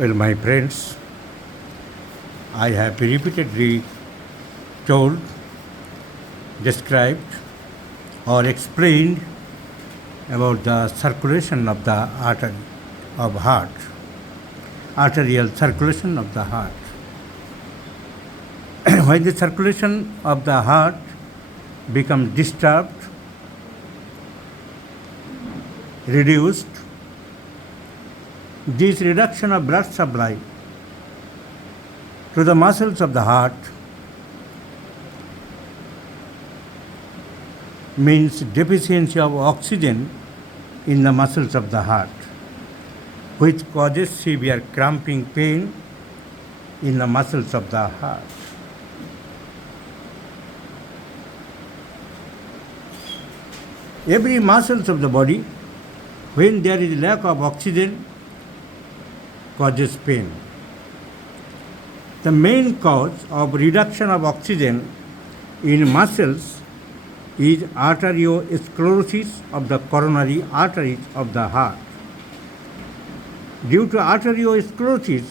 Well, my friends, I have repeatedly told, described, or explained about the circulation of the artery of heart, arterial circulation of the heart. When the circulation of the heart becomes disturbed, reduced, this reduction of blood supply to the muscles of the heart means deficiency of oxygen in the muscles of the heart, which causes severe cramping pain in the muscles of the heart. Every muscles of the body, when there is lack of oxygen, causes pain. The main cause of reduction of oxygen in muscles is arteriosclerosis of the coronary arteries of the heart. Due to arteriosclerosis,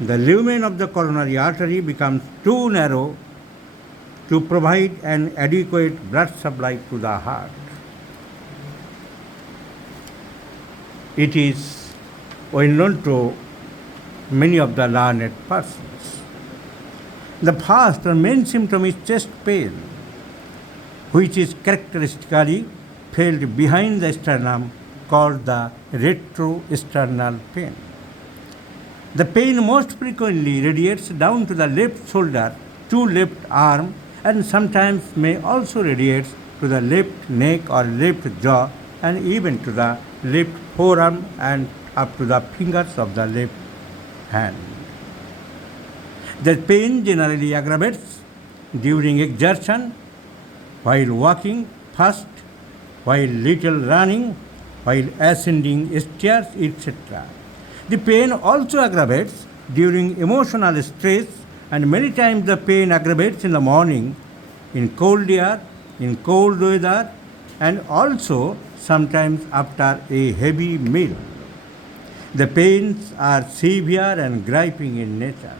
the lumen of the coronary artery becomes too narrow to provide an adequate blood supply to the heart. It is well known to many of the learned persons. The first or main symptom is chest pain, which is characteristically felt behind the sternum, called the retrosternal pain. The pain most frequently radiates down to the left shoulder, to left arm, and sometimes may also radiate to the left neck or left jaw, and even to the left forearm and up to the fingers of the left hand. The pain generally aggravates during exertion, while walking fast, while little running, while ascending stairs, etc. The pain also aggravates during emotional stress, and many times the pain aggravates in the morning, in cold air, in cold weather, and also sometimes after a heavy meal. The pains are severe and griping in nature.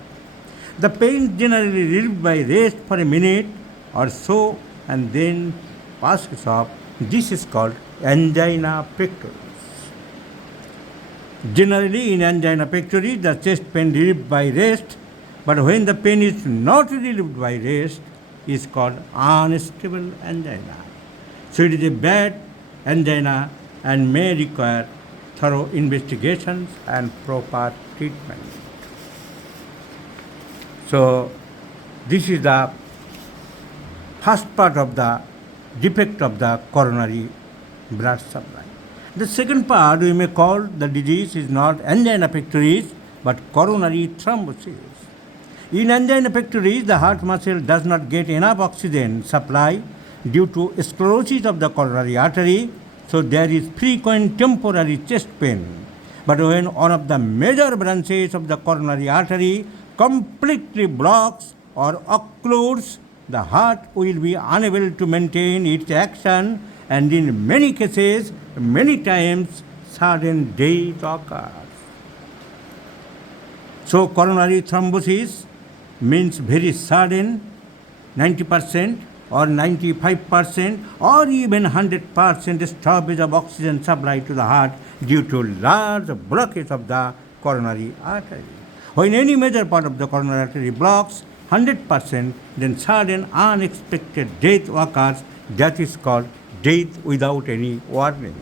The pain generally relieved by rest for a minute or so and then passes off. This is called angina pectoris. Generally, in angina pectoris, the chest pain relieved by rest, but when the pain is not relieved by rest, is called unstable angina. So it is a bad angina and may require thorough investigations and proper treatment. So this is the first part of the defect of the coronary blood supply. The second part we may call the disease is not angina pectoris but coronary thrombosis. In angina pectoris, the heart muscle does not get enough oxygen supply due to sclerosis of the coronary artery, so there is frequent temporary chest pain. But when one of the major branches of the coronary artery completely blocks or occludes, the heart will be unable to maintain its action, and in many cases, many times, sudden death occurs. So coronary thrombosis means very sudden, 90% or 95% or even 100% stoppage of oxygen supply to the heart due to large blockage of the coronary artery. When any major part of the coronary artery blocks 100%, then sudden unexpected death occurs. That is called death without any warning.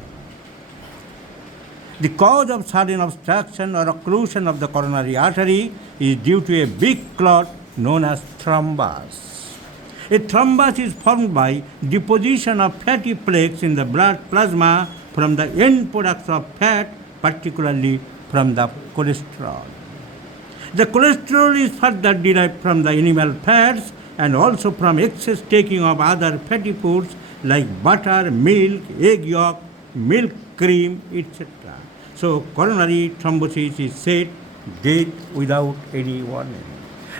The cause of sudden obstruction or occlusion of the coronary artery is due to a big clot known as thrombus. A thrombus is formed by deposition of fatty plaques in the blood plasma from the end products of fat, particularly from the cholesterol. The cholesterol is further derived from the animal fats and also from excess taking of other fatty foods like butter, milk, egg yolk, milk cream, etc. So coronary thrombosis is said death without any warning.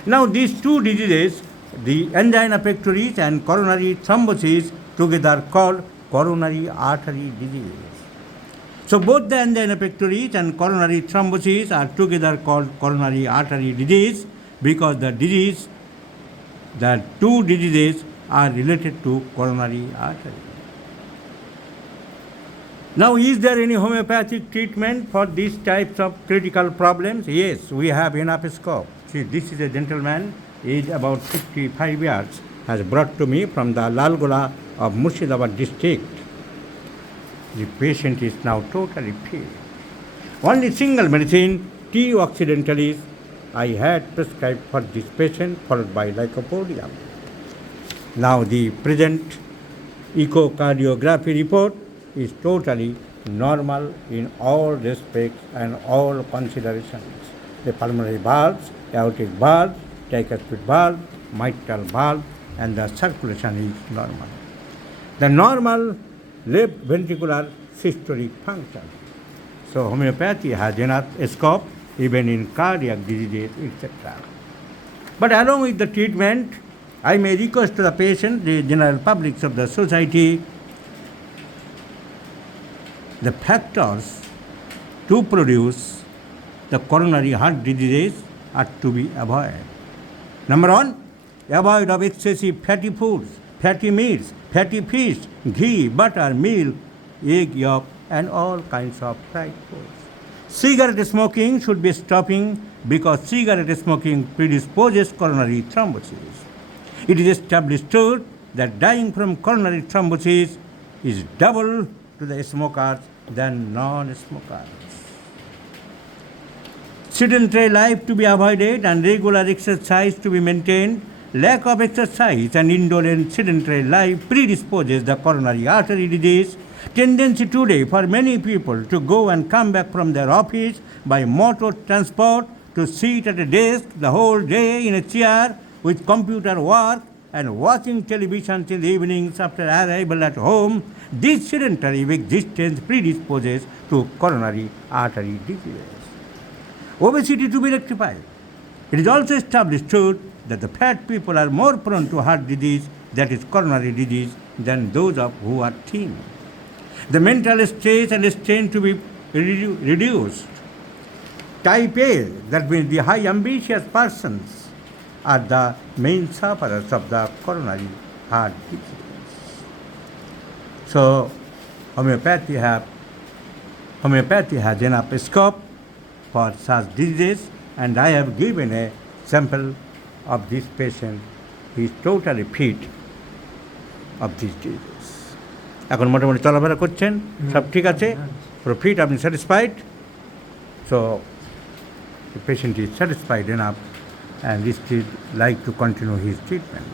Now these two diseases, the angina pectoris and coronary thrombosis, together called coronary artery disease. So both the angina pectoris and coronary thrombosis are together called coronary artery disease because the two diseases are related to coronary artery. Now, is there any homeopathic treatment for these types of critical problems? Yes, we have enough scope. See, this is a gentleman, aged about 55 years, has brought to me from the Lalgola of Murshidabad district. The patient is now totally fit. Only single medicine, T. occidentalis, I had prescribed for this patient, followed by lycopodium. Now, the present echocardiography report is totally normal in all respects and all considerations. The pulmonary valves, aortic valve, tricuspid valve, mitral valve, and the circulation is normal. The normal left ventricular systolic function. So homeopathy has enough scope even in cardiac diseases, etc. But along with the treatment, I may request to the patient, the general public of the society, the factors to produce the coronary heart diseases are to be avoided. Number one, avoid of excessive fatty foods, fatty meats, fatty fish, ghee, butter, milk, egg yolk, and all kinds of fried foods. Cigarette smoking should be stopping because cigarette smoking predisposes coronary thrombosis. It is established that dying from coronary thrombosis is double to the smokers than non-smokers. Sedentary life to be avoided and regular exercise to be maintained. Lack of exercise and indolent sedentary life predisposes the coronary artery disease. Tendency today for many people to go and come back from their office by motor transport to sit at a desk the whole day in a chair with computer work and watching television till evenings after arrival at home. This sedentary existence predisposes to coronary artery disease. Obesity to be rectified. It is also established that the fat people are more prone to heart disease, that is coronary disease, than those who are thin. The mental stress and strain to be reduced. Type A, that means the high ambitious persons, are the main sufferers of the coronary heart disease. So, homeopathy has enough scope for such diseases, and I have given a sample of this patient. He is totally fit of these diseases. এখন মোটামুটি চলাফেরা করছেন, সব ঠিক আছে, পুরো fit, আপনি satisfied? So, the patient is satisfied enough and is still like to continue his treatment.